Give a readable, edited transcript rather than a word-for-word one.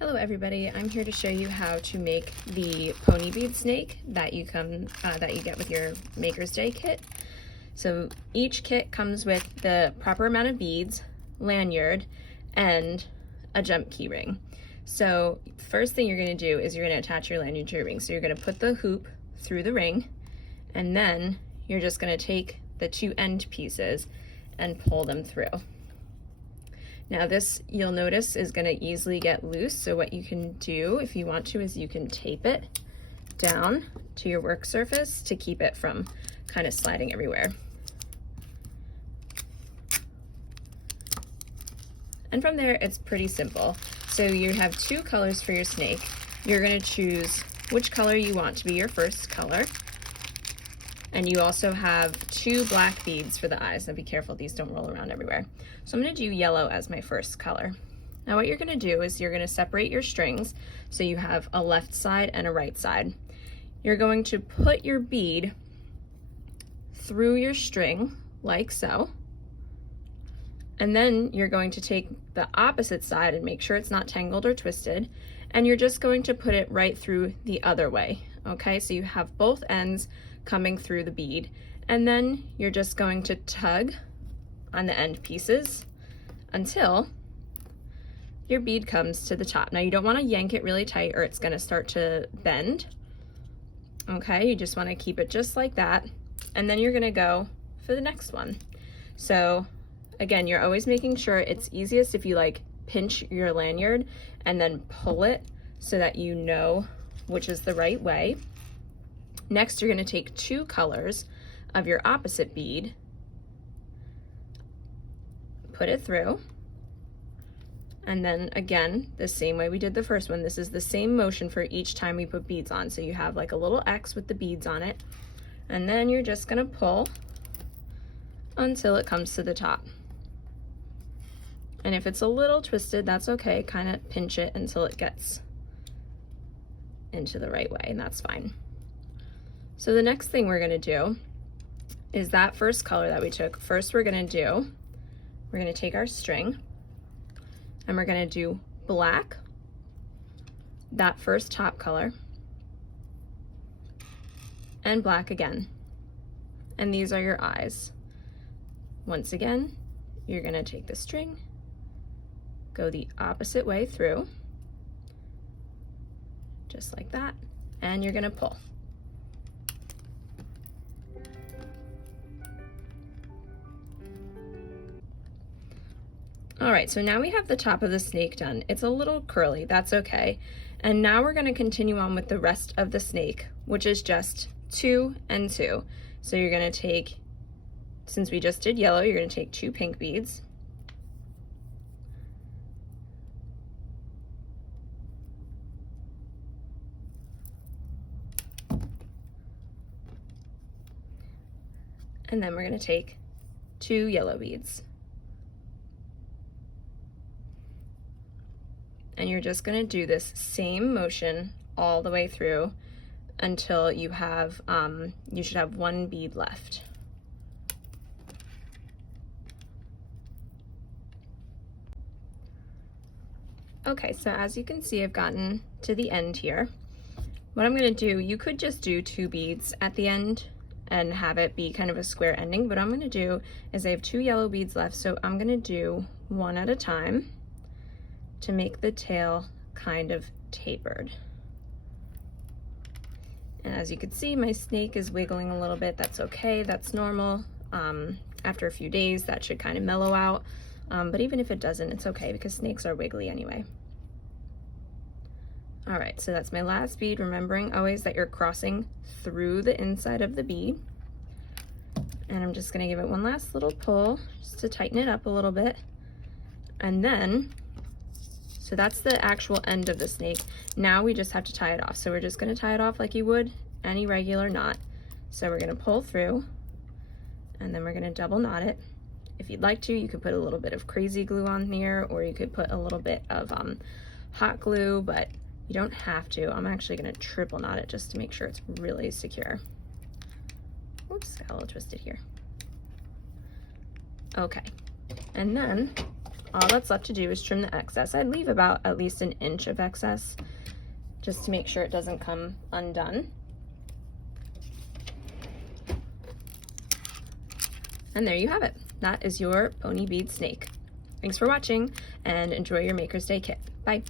Hello everybody, I'm here to show you how to make the pony bead snake that you get with your Maker's Day kit. So each kit comes with the proper amount of beads, lanyard, and a jump key ring. So first thing you're going to do is you're going to attach your lanyard to your ring. So you're going to put the hoop through the ring, and then you're just going to take the two end pieces and pull them through. Now this, you'll notice, is going to easily get loose, so what you can do if you want to is you can tape it down to your work surface to keep it from kind of sliding everywhere. And from there, it's pretty simple. So you have two colors for your snake. You're going to choose which color you want to be your first color. And you also have two black beads for the eyes. Now be careful, these don't roll around everywhere. So I'm going to do yellow as my first color. Now what you're going to do is you're going to separate your strings so you have a left side and a right side. You're going to put your bead through your string like so. And then you're going to take the opposite side and make sure it's not tangled or twisted. And you're just going to put it right through the other way. Okay, so you have both ends coming through the bead, and then you're just going to tug on the end pieces until your bead comes to the top. Now you don't want to yank it really tight or it's going to start to bend. Okay, you just want to keep it just like that, and then you're going to go for the next one. So again, you're always making sure it's easiest if you like pinch your lanyard and then pull it so that you know which is the right way. Next, you're going to take two colors of your opposite bead, put it through, and then again, the same way we did the first one. This is the same motion for each time we put beads on. So you have like a little X with the beads on it, and then you're just going to pull until it comes to the top. And if it's a little twisted, that's okay. Kind of pinch it until it gets into the right way, and that's fine. So the next thing we're going to do is that first color that we took. First we're going to take our string and we're going to do black, that first top color, and black again. And these are your eyes. Once again, you're going to take the string, go the opposite way through, just like that, and you're going to pull. All right, so now we have the top of the snake done. It's a little curly, that's okay. And now we're gonna continue on with the rest of the snake, which is just 2 and 2. So you're gonna take, since we just did yellow, you're gonna take 2 pink beads. And then we're gonna take 2 yellow beads. And you're just going to do this same motion all the way through until you have, you should have 1 bead left. Okay, so as you can see, I've gotten to the end here. What I'm going to do, you could just do 2 beads at the end and have it be kind of a square ending, but what I'm going to do is I have 2 yellow beads left, so I'm going to do 1 at a time to make the tail kind of tapered. And as you can see, my snake is wiggling a little bit. That's okay, that's normal. After a few days, that should kind of mellow out. But even if it doesn't, it's okay because snakes are wiggly anyway. All right, so that's my last bead, remembering always that you're crossing through the inside of the bead. And I'm just gonna give it one last little pull just to tighten it up a little bit. And then, so that's the actual end of the snake. Now we just have to tie it off. So we're just gonna tie it off like you would any regular knot. So we're gonna pull through and then we're gonna double knot it. If you'd like to, you could put a little bit of crazy glue on here, or you could put a little bit of hot glue, but you don't have to. I'm actually gonna triple knot it just to make sure it's really secure. Oops, got a little twisted here. Okay, and then all that's left to do is trim the excess. I'd leave about at least an inch of excess just to make sure it doesn't come undone. And there you have it. That is your pony bead snake. Thanks for watching and enjoy your Maker's Day kit. Bye.